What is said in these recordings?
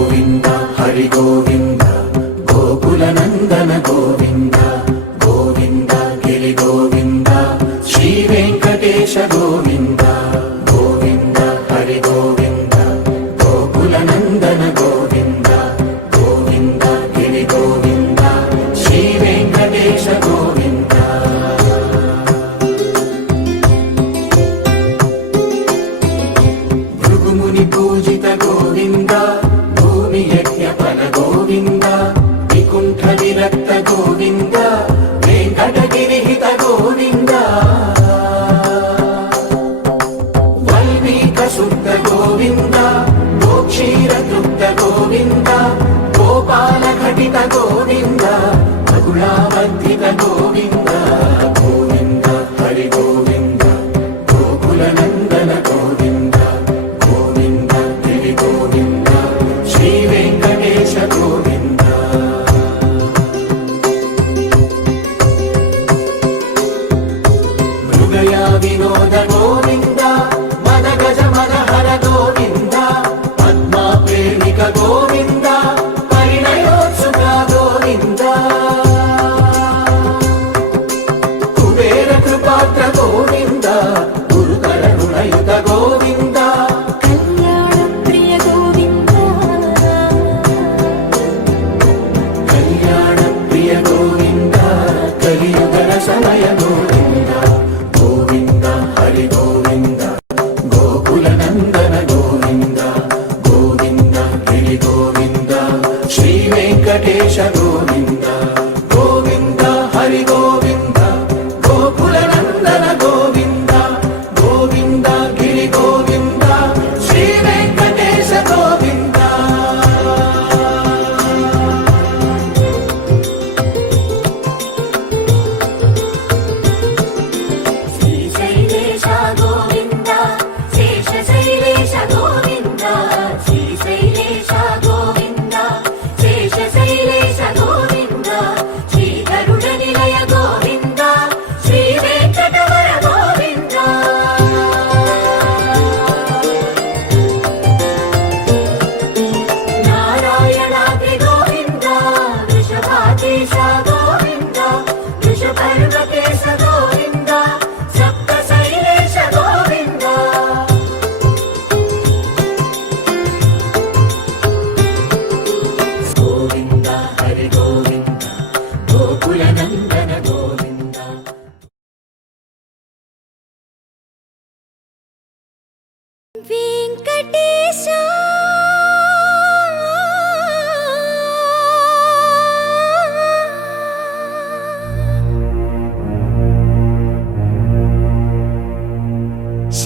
గోవింద హరి గోవింద గోకుల నందన గోవింద గోవింద గిరి గోవింద శ్రీ వెంకటేశ గోవింద గోవింద హరి గోవింద గోకుల నందన గోవింద గోవింద గిరి గోవింద శ్రీ వెంకటేశ గోవింద భృగుముని పూజిత గోవింద భూమి యజ్ఞ ఫల గోవింద వికుంఠ విరక్త గోవింద వెంకటగిరిహిత గోవింద వల్మీక శుద్ధ గోవింద గోక్షీర తృప్త గోవింద గోపాల ఘటిత గోవింద అగుళావర్ధిత గోవింద గోవింద హరి గోవింద గోకుల నందన గోవింద గోవింద గిరి గోవింద శ్రీ వెంకటేశ గోవింద మృగయ వినోద గోవింద మద గజ మనహర గోవింద పద్మా ప్రేమిక గోవింద పరిణయోత్సుక గోవింద కుబేర కృపాత్ర గోవింద గురుకర రుణయుత గోవింద కళ్యాణ ప్రియ గోవింద కళ్యాణ ప్రియ గోవింద కలియుగ సమయ గోవింద గోవింద హరి గోవింద గోకుల నందన గోవింద గోవింద గిరి గోవింద శ్రీ వెంకటేశ గోవింద గోవింద హరి గోవింద గోకుల నందన గోవింద గోవింద గిరి గోవింద శ్రీ వెంకటేశ గోవింద శ్రీశైలేశ గోవింద శేషశైలేశ గోవింద శ్రీశైలేశ గోవింద శేషశైలేశ గోవింద శ్రీగరుడ నిలయ గోవింద శ్రీ వెంకటవర గోవింద నారాయణాద్రి గోవింద వృషభాధీశ గోవింద వృషపర్వకేశ గోవింద సప్త శైలేశ గోవింద గోవింద హరి గోవింద గోకుల నందన గోవింద వెంకటేశ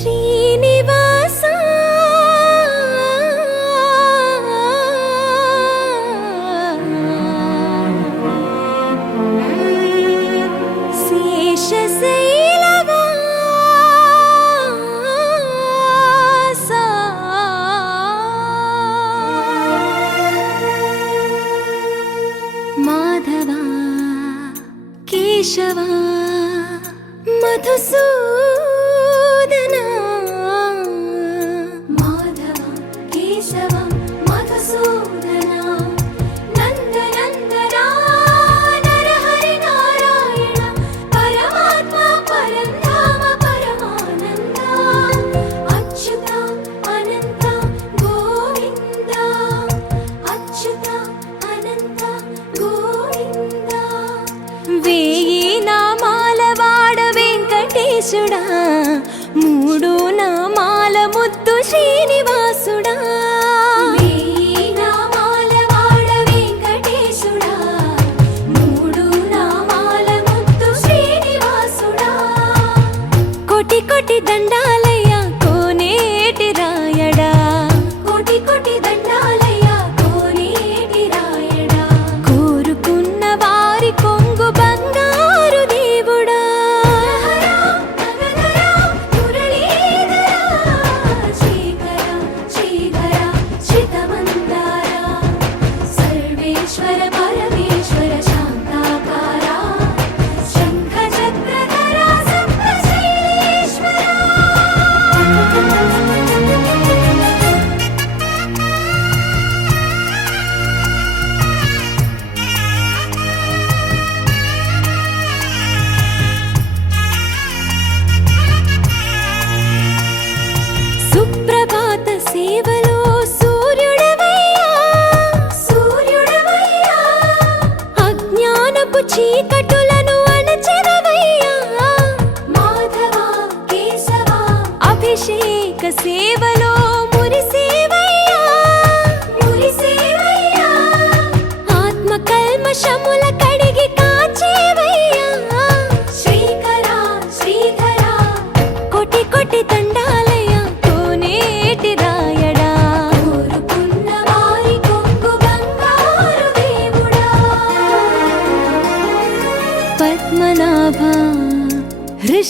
శ్రీనివాస శేషశైలవాస మాధవ కేశవ మధుసూదన మాధవ కేశవ మధుసూదన నందనందన నరహరి నారాయణ పరమాత్మ పరంధామ పరమానంద అచ్యుత అనంత గోవింద అచ్యుత అనంత గోవింద వేయి నామాల వాడ వెంకటేశుడా మూడు నామాల ముద్దు శ్రీనివాసుడా వేయి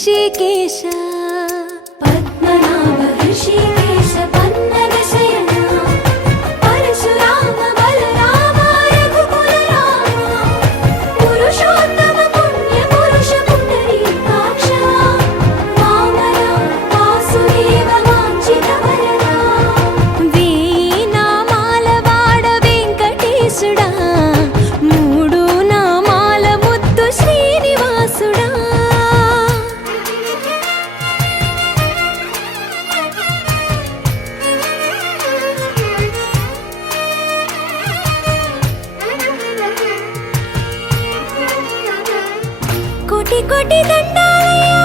ऋषिकेश पद्मनाभ ऋषिकेश पन्नग शयन परशुराम बलराम रघुकुल राम पुरुषोत्तम पुण्य पुरुष पुंडरीकाक्ष वामन वासुदेव वाञ्छित वरदा वेయి నామాల వాడ వెంకటేశుడా మూడు నామాల ముద్దు శ్రీనివాసుడా కోటి కోటి దండాలయ్యా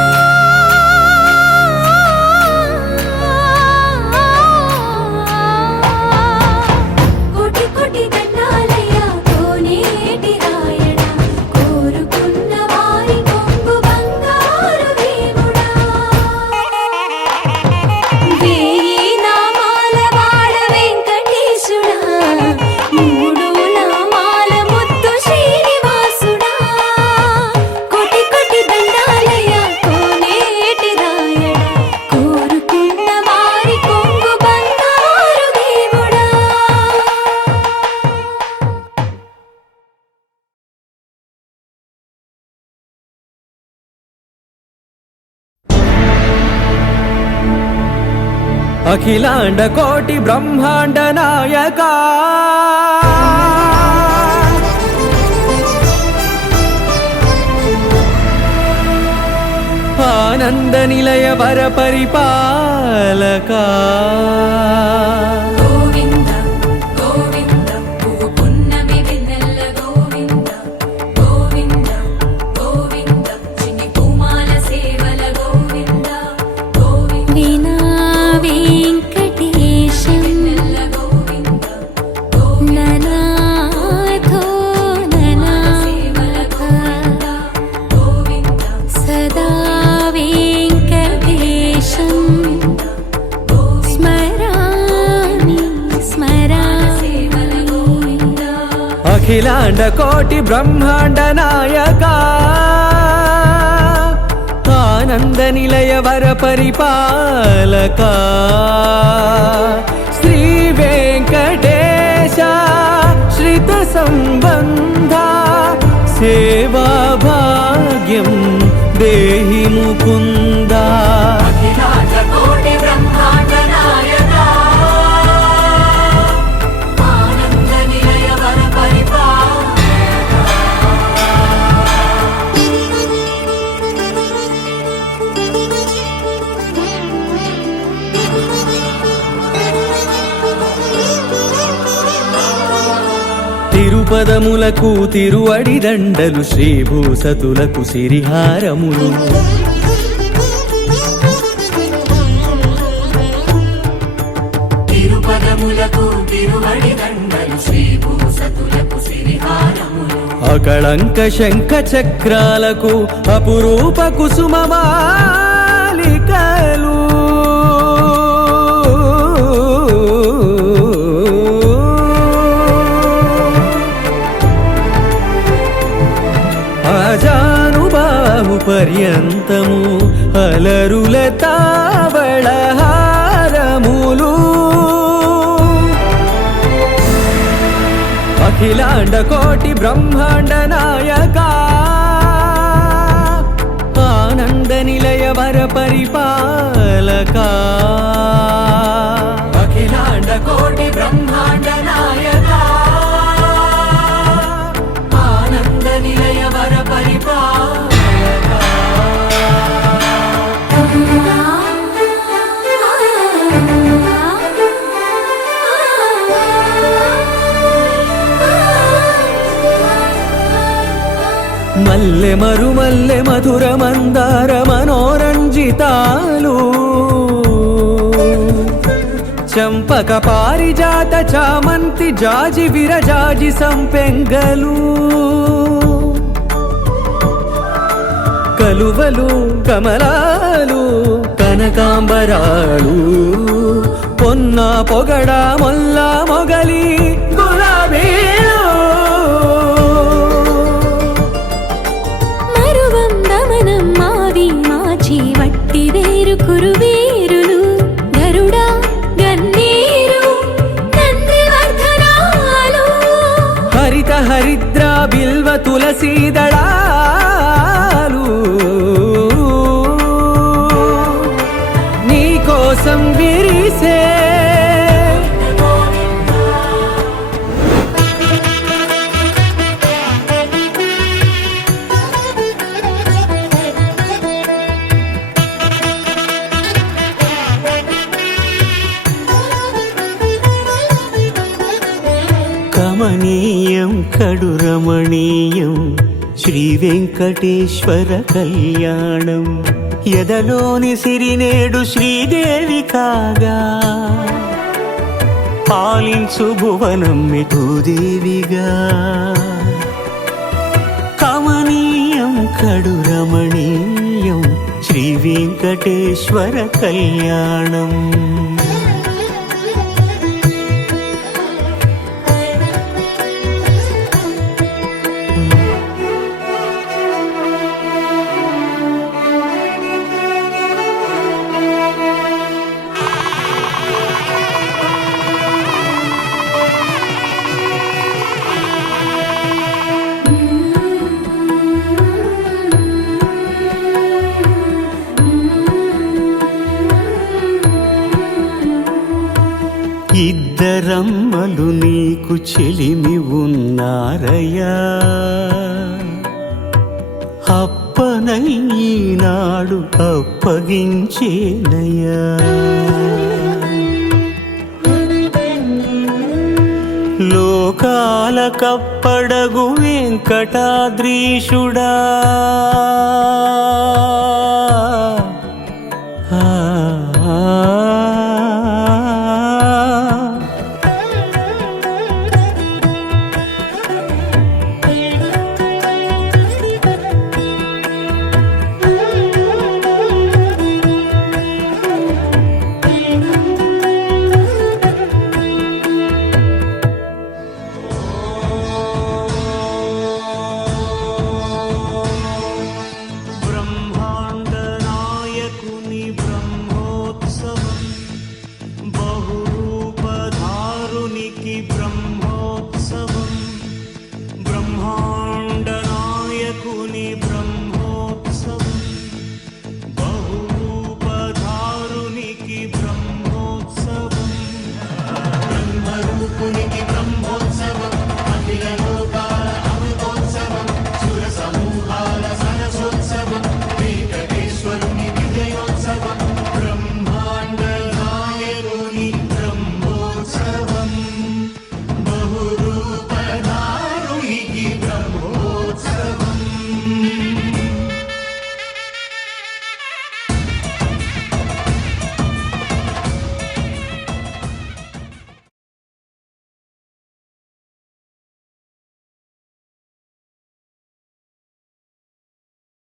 కోటి కోటి దండాలయ్యా కోనేటి రాయణ కోరుకున్న వారి కొంగు బంగారు దేవుడా వేయి నామాల వాడ వెంకటేశుడా మూడు నామాల ముద్దు శ్రీనివాసుడా కోటి కోటి దండాలయ్యా కోనేటి రాయణ కోరుకున్న వారి కొంగు బంగారు దేవుడా అఖిలాండ కోటి బ్రహ్మాండ నాయక ఆనంద నిలయ వర పరిపాలక గోవింద గోవింద పువ్వు పున్నమి వెన్నెల గోవింద గోవింద గోవింద చిన్ని పూమాల సేవల గోవింద గోవింద వీణా వెంకటేశం వెన్నెల గోవింద ననాథో ననా సేవల గోవింద గోవింద సదా వెంకటేశం స్మరామి స్మరామి అఖిలాండ కోటి బ్రహ్మాండ నాయక ఆనంద నిలయ వర పరిపాలక శ్రీ వెంకటేశ శ్రిత సంబంధ సేవా భాగ్యం దేహి ముకుంద అఖిలాండ కోటి బ్రహ్మాండ నాయక ఆనంద నిలయ వర పరిపాలక తిరుపదములకు తిరువడి దండలు శ్రీభూసతులకు సిరిహారములు తిరుపదములకు తిరువడి దండలు శ్రీభూసతులకు సిరిహారములు అకళంక శంఖ చక్రాలకు అపురూప కుసుమమాలికలు అజానుబాహు పర్యంతము అలరుల తావళహారములు అఖిలాండ కోటి బ్రహ్మాండ నాయక ఆనంద నిలయ వర పరిపాలక అఖిలాండ కోటి బ్రహ్మాండ నాయక ఆనంద నిలయ వర పరిపాలక మల్లె మరుమల్లె మధుర మందార మనోరంజితాలు చంపక పారిజాత చామంతి జాజి విరజాజి సంపెంగలు కలువలు కమలాలు కనకాంబరాలు పొన్న పొగడ మొల్ల మొగలి గులాబీలు మరువం దమనం మావి మాచి తులసీదళాలు నీ కోసం విరిసే కమనీయం కడు రమణీయం శ్రీ వెంకటేశ్వర కళ్యాణం ఎదలోని సిరినేడు శ్రీదేవి కాగా పాలించు భువనం మెతుదేవిగా కమనీయం కడు రమణీయం శ్రీ వెంకటేశ్వర కళ్యాణం ఇద్దరమ్మలు నీకు చెలిమి ఉన్నారయ్యా అప్పనై ఈనాడు అప్పగించేనయ్యా లోకాల కప్పడగు వెంకటాద్రీషుడా బ్రహ్మోత్సవం బ్రహ్మాండ నాయకుని బ్రహ్మోత్సవం బహురూపధారునికి బ్రహ్మోత్సవం బ్రహ్మరూపునికి బ్రహ్మోత్సవం